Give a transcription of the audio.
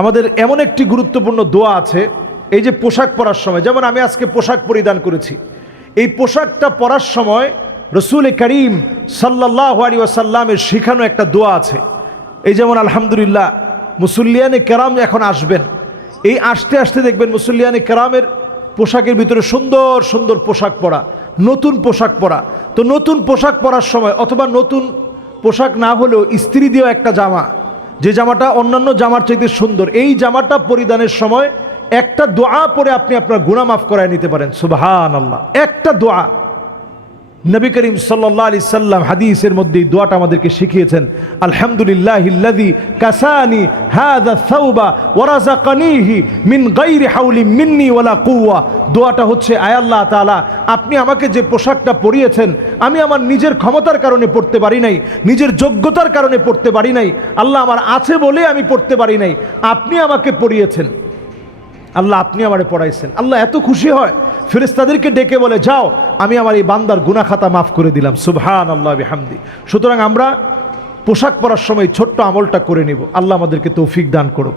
আমাদের এমন একটি গুরুত্বপূর্ণ দোয়া আছে এই যে পোশাক পরার সময়, যেমন আমি আজকে পোশাক পরিধান করেছি, এই পোশাকটা পরার সময় রসুল করিম সাল্লাল্লাহু আলাইহি ওয়াসাল্লামের শেখানো একটা দোয়া আছে। এই যেমন আলহামদুলিল্লাহ মুসল্লিয়ানে কেরাম এখন আসবেন, এই আসতে আসতে দেখবেন মুসল্লিয়ানে কেরামের পোশাকের ভিতরে সুন্দর সুন্দর পোশাক পরা, নতুন পোশাক পরা। তো নতুন পোশাক পরার সময় অথবা নতুন পোশাক না হলেও ইস্ত্রি দেওয়া একটা জামা, যে জামাটা অন্যান্য জামার চাইতে সুন্দর, এই জামাটা পরিধানের সময় একটা দোয়া পরে আপনি আপনার গুনাহ মাফ করায় নিতে পারেন। সুবহানাল্লাহ, একটা দোয়া। নবী করিম সাল্লাল্লাহু আলাইহি সাল্লাম হাদিসের মধ্যে এই দোয়াটা আমাদেরকে শিখিয়েছেন, আলহামদুলিল্লাহিল্লাযী কাসানি হাযা সাওবা ওয়া রাযাকানিহি মিন গায়রি হাওলি মিন্নি ওয়ালা কুওয়া। দোয়াটা হচ্ছে, আয় আল্লাহ তাআলা, আপনি আমাকে যে পোশাকটা পরিয়েছেন আমি আমার নিজের ক্ষমতার কারণে পড়তে পারি নাই, নিজের যোগ্যতার কারণে পড়তে পারি নাই, আল্লাহ আমার আছে বলে আমি পড়তে পারি নাই, আপনি আমাকে পরিয়েছেন, আল্লাহ আপনি আমারে পড়াইছেন। আল্লাহ এত খুশি হয়, ফেরেশতাদেরকে ডেকে বলে, যাও আমি আমার এই বান্দার গুনাহ খাতা মাফ করে দিলাম। সুবহানাল্লাহ বিহামদি। সুতরাং আমরা পোশাক পরার সময় ছোট্ট আমলটা করে নিব। আল্লাহ আমাদেরকে তৌফিক দান করুক।